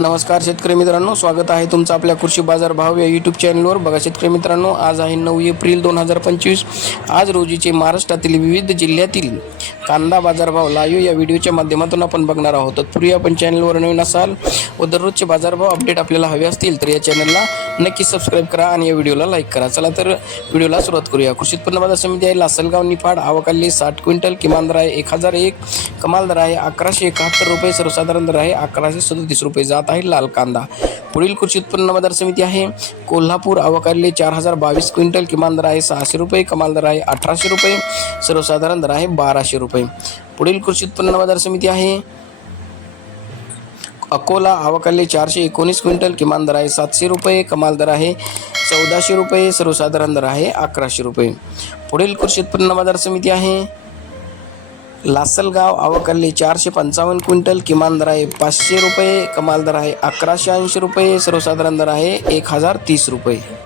नमस्कार शेतकरी मित्रांनो स्वागत आहे तुमचं आपल्या कृषी बाजार भाव या यूट्यूब चॅनलवर बघा शेतकरी मित्रांनो आज आहे नऊ एप्रिल दोन हजार पंचवीस. आज रोजीचे महाराष्ट्रातील विविध जिल्ह्यातील कांदा बाजारभाव लाईव्ह या व्हिडिओच्या माध्यमातून आपण बघणार आहोत. तत्पूर्वी आपण चॅनलवर नवीन असाल व दररोजचे बाजारभाव अपडेट आपल्याला हवे असतील तर या चॅनलला नक्की सबस्क्राईब करा आणि या व्हिडिओला लाईक करा. चला तर व्हिडिओला सुरुवात करूया. कृषी उत्पन्न बाजार समिती आहे लासलगाव निफाड आवाकाली साठ क्विंटल किमान दर आहे एक हजार एक कमाल दर आहे अकराशे एकाहत्तर रुपये सर्वसाधारण दर आहे अकराशे सदतीस रुपये. जात आहे लाल कांदा. पुढील कृषी उत्पन्न बाजार समिती आहे कोल्हापूर आवकाले चार हजार बावीस क्विंटल किमान दर आहे सहाशे रुपये कमाल दर आहे अठराशे रुपये सर्वसाधारण दर आहे बाराशे रुपये. पुढील कृषी उत्पन्न बाजार समिती आहे. अकोला आवकाले चारशे एकोणीस क्विंटल किमान दर आहे सातशे रुपये कमाल दर आहे चौदाशे रुपये सर्वसाधारण दर आहे अकराशे रुपये. पुढील कृषी उत्पन्न बाजार समिती आहे. लासलगाव आवकाले चारशे पंचावन्न क्विंटल किमान दर आहे पाचशे रुपये कमाल दर आहे अकराशे ऐंशी रुपये सर्वसाधारण दर आहे एक हजार तीस रुपये.